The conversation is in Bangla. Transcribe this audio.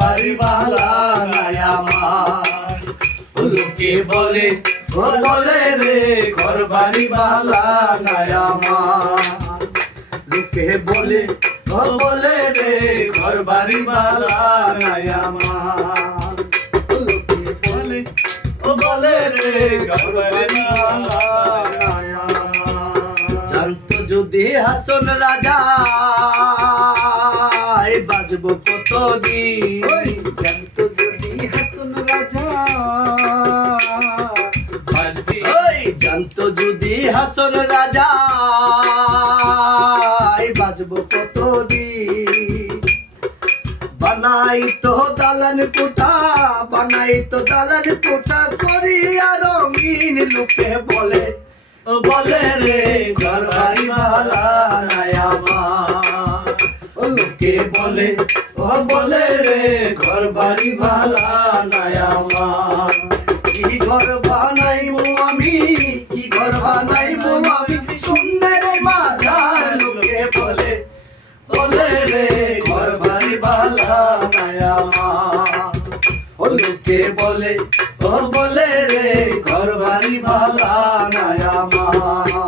বাড়ি বালা নাই আমার। লোকে বলে ও বলে রে ঘর বাড়ি বালা নাই আমার। লোকে বলে ও বলে রে ঘর বাড়ি বালা নাই আমার। লোকে বলে ও বলে রে ঘর বাড়ি বালা নাই আমার। জানতো যদি হাসন রাজা বাজবো কতদিন। জানতো যদি হাসন রাজা বাজবি। জানতো যদি হাসন রাজা বাজবো কতদিন। বানাই তো দালান কোঠা, বানাই তো দালান কোঠা করিয়া রঙিন। লোকে বলে বলে রে ঘর বাড়ি বালা নাই আমার। লোকে বলে ও বলে রে ঘর বাড়ি বালা নাই আমার। কি ঘর বানাইবো আমি, কি ঘর বানাইবো আমি শূন্যের মাঝার। লোকে বলে বলে রে ঘর বাড়ি বালা নাই আমার। লোকে বলে ও বলে রে ঘর বাড়ি বালা নাই আমার।